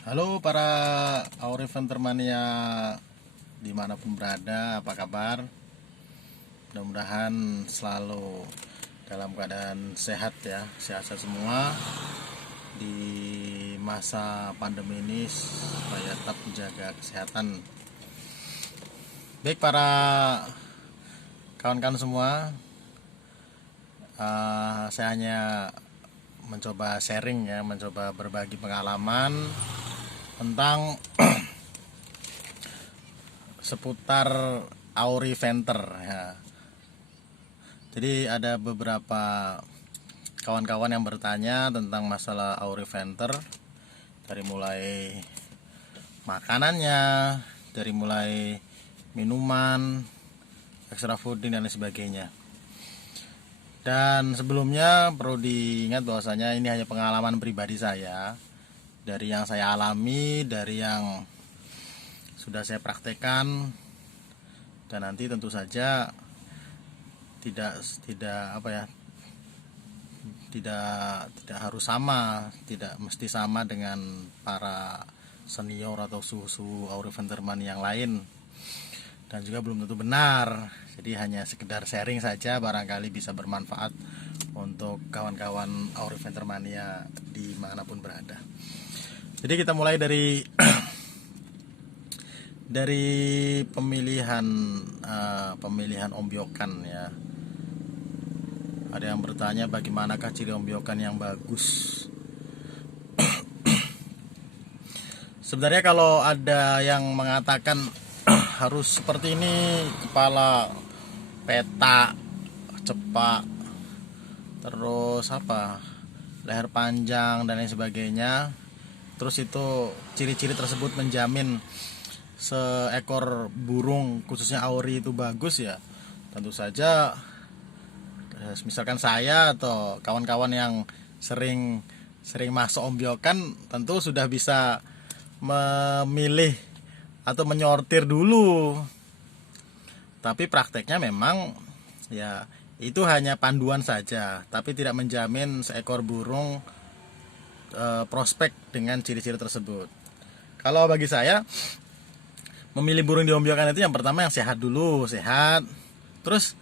Halo para Auriventer Mania dimanapun berada, apa kabar? Mudah-mudahan selalu dalam keadaan sehat ya, sehat-sehat semua di masa pandemi ini supaya tetap menjaga kesehatan. Baik para kawan-kawan semua, saya hanya mencoba sharing ya, mencoba berbagi pengalaman tentang seputar Auriventer ya. Jadi ada beberapa kawan-kawan yang bertanya tentang masalah Auriventer, dari mulai makanannya, dari mulai minuman, extra fooding dan lain sebagainya. Dan sebelumnya perlu diingat bahwasanya ini hanya pengalaman pribadi saya, dari yang saya alami, dari yang sudah saya praktekkan, dan nanti tentu saja tidak apa ya, tidak harus sama, tidak mesti sama dengan para senior atau suhu Auriventerman yang lain, dan juga belum tentu benar. Jadi hanya sekedar sharing saja, barangkali bisa bermanfaat untuk kawan-kawan Auriventermania dimanapun berada. Jadi kita mulai dari pemilihan ombyokan ya. Ada yang bertanya bagaimanakah ciri ombyokan yang bagus. Sebenarnya kalau ada yang mengatakan harus seperti ini, kepala peta, cepak, terus leher panjang dan lain sebagainya, terus itu ciri-ciri tersebut menjamin seekor burung khususnya Auri itu bagus ya, tentu saja misalkan saya atau kawan-kawan yang sering masuk ombyokan tentu sudah bisa memilih atau menyortir dulu. Tapi prakteknya memang ya itu hanya panduan saja, tapi tidak menjamin seekor burung prospek dengan ciri-ciri tersebut. Kalau bagi saya, memilih burung di ombyokan itu yang pertama yang sehat dulu, sehat. Terus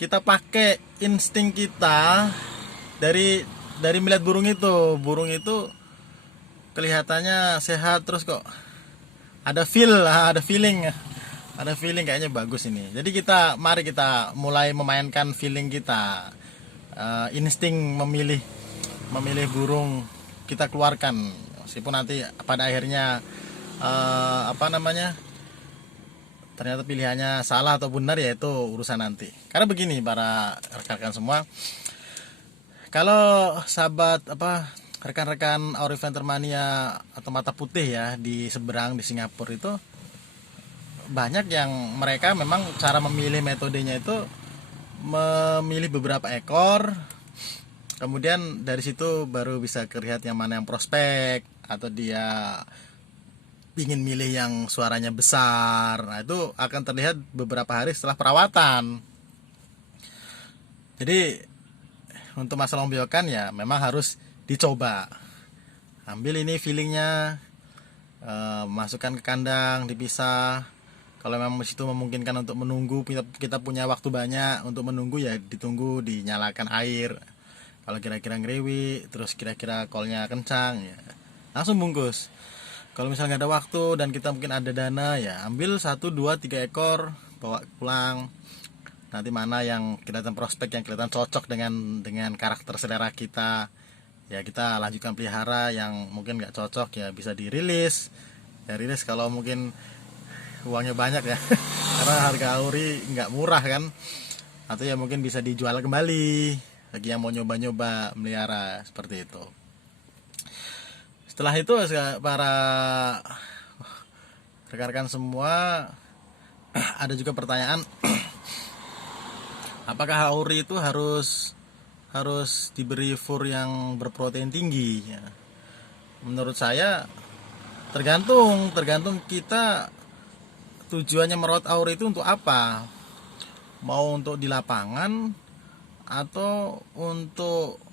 kita pakai insting kita dari melihat burung itu. Burung itu kelihatannya sehat, terus kok ada feeling kayaknya bagus ini. Jadi mari kita mulai memainkan feeling kita, insting memilih burung kita keluarkan, meskipun nanti pada akhirnya ternyata pilihannya salah atau benar, ya itu urusan nanti. Karena begini para rekan-rekan semua, kalau sahabat rekan-rekan Auriventer Mania atau mata putih ya di seberang di Singapura itu, banyak yang mereka memang cara memilih metodenya itu memilih beberapa ekor, kemudian dari situ baru bisa terlihat yang mana yang prospek, atau dia ingin milih yang suaranya besar. Nah, itu akan terlihat beberapa hari setelah perawatan. Jadi untuk masalah ombyokan ya memang harus dicoba. Ambil ini feelingnya, masukkan ke kandang, dipisah. Kalau memang situ memungkinkan untuk menunggu, kita punya waktu banyak untuk menunggu, ya ditunggu, dinyalakan air. Kalau kira-kira ngrewi, terus kira-kira kolnya kencang, ya langsung bungkus. Kalau misalnya nggak ada waktu dan kita mungkin ada dana, ya ambil 1, 2, 3 ekor, bawa pulang. Nanti mana yang kelihatan prospek, yang kelihatan cocok dengan karakter selera kita, ya kita lanjutkan pelihara. Yang mungkin nggak cocok ya bisa dirilis. Ya rilis kalau mungkin uangnya banyak ya, karena harga Auri nggak murah kan. Atau ya mungkin bisa dijual kembali bagi yang mau nyoba-nyoba melihara, seperti itu. Setelah itu para rekan-rekan semua, ada juga pertanyaan, apakah Auri itu harus diberi fur yang berprotein tinggi ya? Menurut saya tergantung kita tujuannya merawat Auri itu untuk apa. Mau untuk di lapangan atau untuk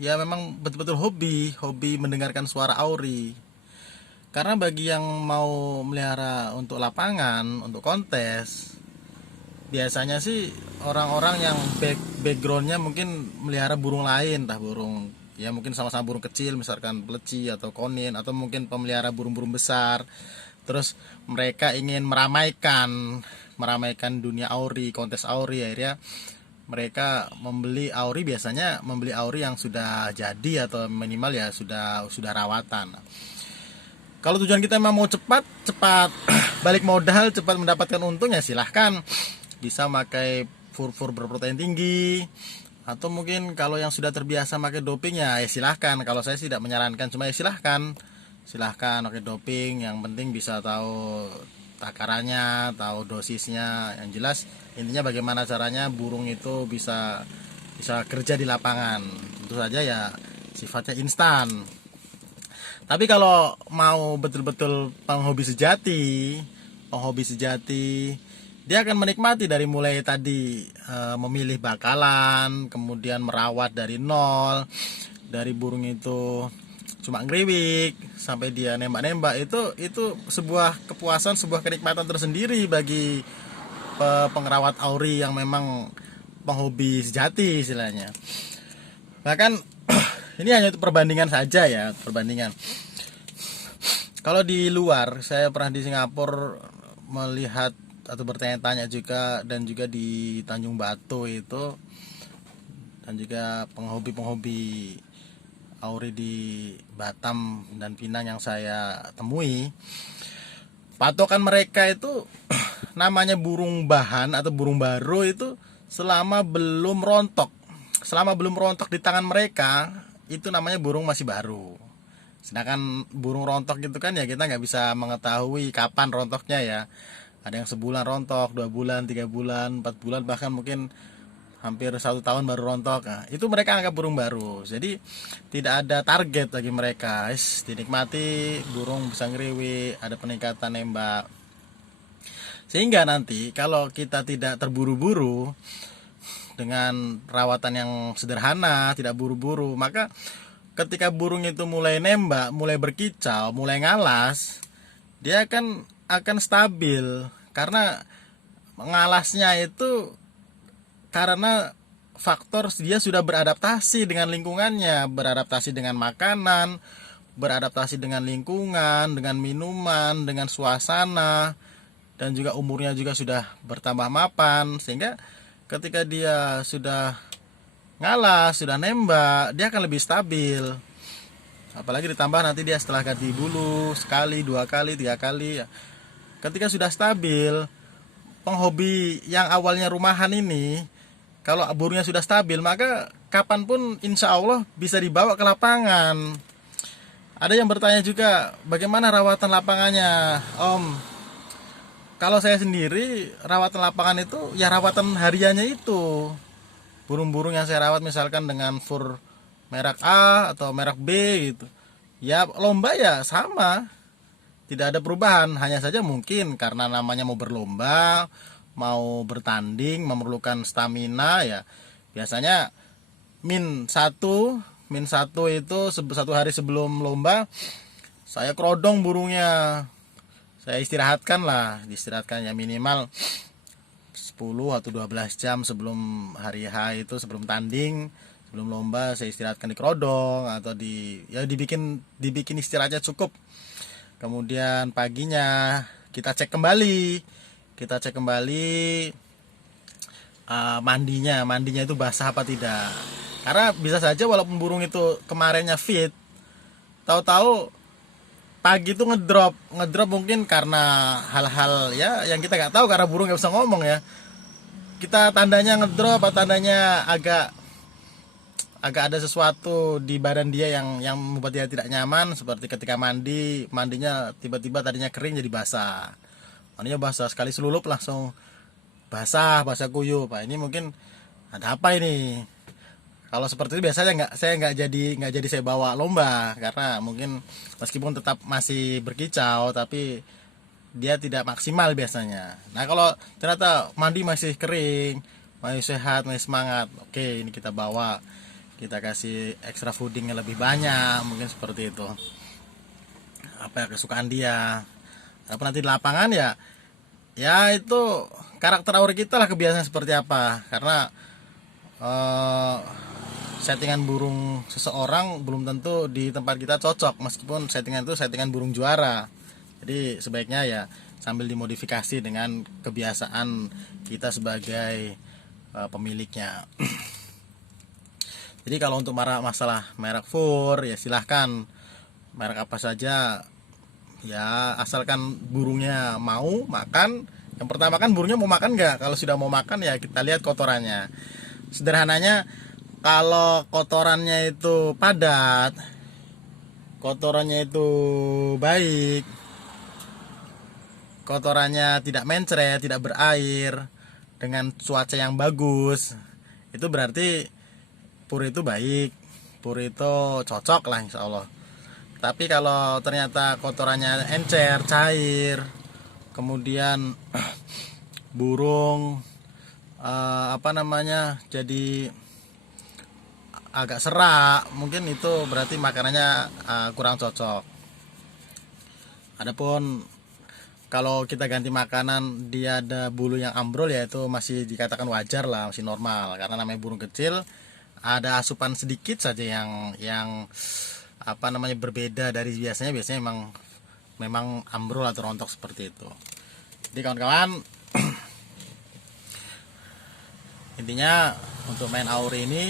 ya memang betul-betul hobi mendengarkan suara Auri. Karena bagi yang mau melihara untuk lapangan, untuk kontes, biasanya sih orang-orang yang backgroundnya mungkin melihara burung lain, entah burung ya mungkin sama-sama burung kecil, misalkan peleci atau konin, atau mungkin pemelihara burung-burung besar. Terus mereka ingin meramaikan dunia auri, kontes auri, akhirnya mereka biasanya membeli auri yang sudah jadi atau minimal ya sudah rawatan. Kalau tujuan kita memang mau cepat balik modal, cepat mendapatkan untung, ya silahkan bisa pakai fur berprotein tinggi, atau mungkin kalau yang sudah terbiasa pakai doping ya silahkan. Kalau saya tidak menyarankan, cuma ya silahkan pakai doping, yang penting bisa tahu takarannya, tahu dosisnya. Yang jelas intinya bagaimana caranya burung itu bisa kerja di lapangan. Tentu saja ya sifatnya instan. Tapi kalau mau betul-betul penghobi sejati, dia akan menikmati dari mulai tadi memilih bakalan, kemudian merawat dari nol, dari burung itu cuma ngeriwik sampai dia nembak-nembak. Itu sebuah kepuasan, sebuah kenikmatan tersendiri bagi pengerawat auri yang memang penghobi sejati istilahnya. Bahkan ini hanya untuk perbandingan saja ya, perbandingan. Kalau di luar, saya pernah di Singapura melihat atau bertanya-tanya juga, dan juga di Tanjung Batu itu, dan juga penghobi auri di Batam dan Pinang yang saya temui. Patokan mereka itu namanya burung bahan atau burung baru itu selama belum rontok di tangan mereka, itu namanya burung masih baru. Sedangkan burung rontok gitu kan ya kita nggak bisa mengetahui kapan rontoknya ya. Ada yang sebulan rontok, 2 bulan, 3 bulan, 4 bulan, bahkan mungkin hampir 1 tahun baru rontok. Nah, itu mereka anggap burung baru. Jadi tidak ada target bagi mereka. Dinikmati, burung bisa ngeriwi, ada peningkatan nembak. Sehingga nanti kalau kita tidak terburu-buru dengan rawatan yang sederhana, tidak buru-buru, maka ketika burung itu mulai nembak, mulai berkicau, mulai ngalas, dia akan stabil. Karena ngalasnya itu karena faktor dia sudah beradaptasi dengan lingkungannya, beradaptasi dengan makanan, beradaptasi dengan lingkungan, dengan minuman, dengan suasana, dan juga umurnya juga sudah bertambah mapan. Sehingga ketika dia sudah ngalah, sudah nembak, dia akan lebih stabil. Apalagi ditambah nanti dia setelah ganti bulu sekali, 2 kali, 3 kali ya. Ketika sudah stabil, penghobi yang awalnya rumahan ini, kalau burungnya sudah stabil, maka kapanpun insya Allah bisa dibawa ke lapangan. Ada yang bertanya juga, bagaimana rawatan lapangannya, Om? Kalau saya sendiri, rawatan lapangan itu ya rawatan hariannya itu. Burung-burung yang saya rawat misalkan dengan fur merek A atau merek B gitu, ya lomba ya sama, tidak ada perubahan. Hanya saja mungkin karena namanya mau berlomba, mau bertanding, memerlukan stamina ya, biasanya min satu itu 1 hari sebelum lomba saya kerodong burungnya, saya diistirahatkan ya minimal 10 atau 12 jam sebelum hari H itu, sebelum tanding, sebelum lomba, saya istirahatkan di kerodong atau dibikin istirahatnya cukup. Kemudian paginya kita cek kembali mandinya itu basah apa tidak. Karena bisa saja walaupun burung itu kemarinnya fit, tahu-tahu pagi itu ngedrop mungkin karena hal-hal ya yang kita nggak tahu, karena burung nggak bisa ngomong ya. Kita tandanya ngedrop atau tandanya agak ada sesuatu di badan dia yang membuat dia tidak nyaman, seperti ketika mandinya tiba-tiba tadinya kering jadi basah. Mandinya basah, sekali selulup langsung basah kuyup. Pak, ini mungkin ada apa ini? Kalau seperti itu biasanya nggak jadi saya bawa lomba, karena mungkin meskipun tetap masih berkicau tapi dia tidak maksimal biasanya. Nah kalau ternyata mandi masih kering, masih sehat, masih semangat, oke ini kita bawa, kita kasih extra fooding yang lebih banyak, mungkin seperti itu. apa ya, kesukaan dia. Tapi nanti di lapangan ya itu karakter aura kita lah, kebiasaan seperti apa. Karena eh, settingan burung seseorang belum tentu di tempat kita cocok, meskipun settingan itu settingan burung juara. Jadi sebaiknya ya sambil dimodifikasi dengan kebiasaan kita sebagai pemiliknya. Jadi kalau untuk masalah merek fur ya silahkan merek apa saja ya, asalkan burungnya mau makan. Yang pertama kan burungnya mau makan nggak. Kalau sudah mau makan ya kita lihat kotorannya. Sederhananya, kalau kotorannya itu padat, kotorannya itu baik, kotorannya tidak mencret, tidak berair, dengan cuaca yang bagus, itu berarti pur itu baik, pur itu cocok lah insya Allah. Tapi kalau ternyata kotorannya encer, cair, kemudian burung jadi agak serak, mungkin itu berarti makanannya kurang cocok. Adapun kalau kita ganti makanan dia ada bulu yang ambrol, ya itu masih dikatakan wajar lah, masih normal, karena namanya burung kecil, ada asupan sedikit saja yang berbeda dari biasanya memang ambrol atau rontok seperti itu. Jadi kawan-kawan, intinya untuk main auri ini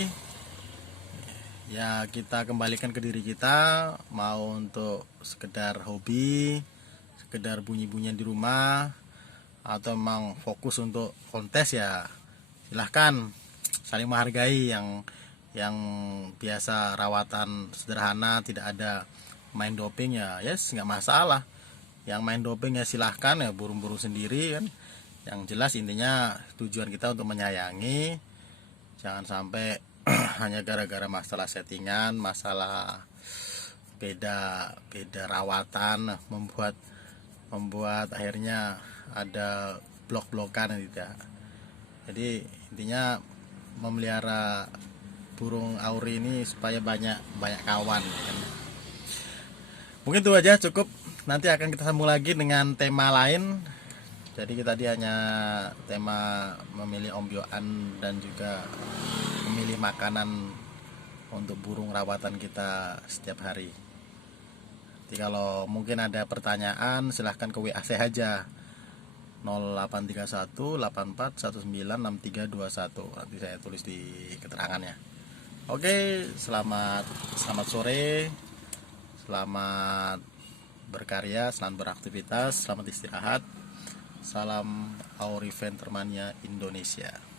ya kita kembalikan ke diri kita, mau untuk sekedar hobi, sekedar bunyi-bunyian di rumah, atau memang fokus untuk kontes, ya silahkan. Saling menghargai yang biasa rawatan sederhana, tidak ada main doping, ya yes, nggak masalah. Yang main doping ya silahkan, ya burung-burung sendiri kan. Yang jelas intinya tujuan kita untuk menyayangi, jangan sampai hanya gara-gara masalah settingan, masalah beda rawatan membuat akhirnya ada blok-blokan, tidak. Jadi intinya memelihara burung auri ini supaya banyak kawan kan. Mungkin itu aja cukup, nanti akan kita sambung lagi dengan tema lain. Jadi kita tadi hanya tema memilih ombyoan dan juga memilih makanan untuk burung rawatan kita setiap hari. Jadi kalau mungkin ada pertanyaan silahkan ke WA saya aja, 0831 8419 6321, nanti saya tulis di keterangannya. Oke, selamat sore, selamat berkarya, selamat beraktivitas, selamat istirahat. Salam Auriventermania Indonesia.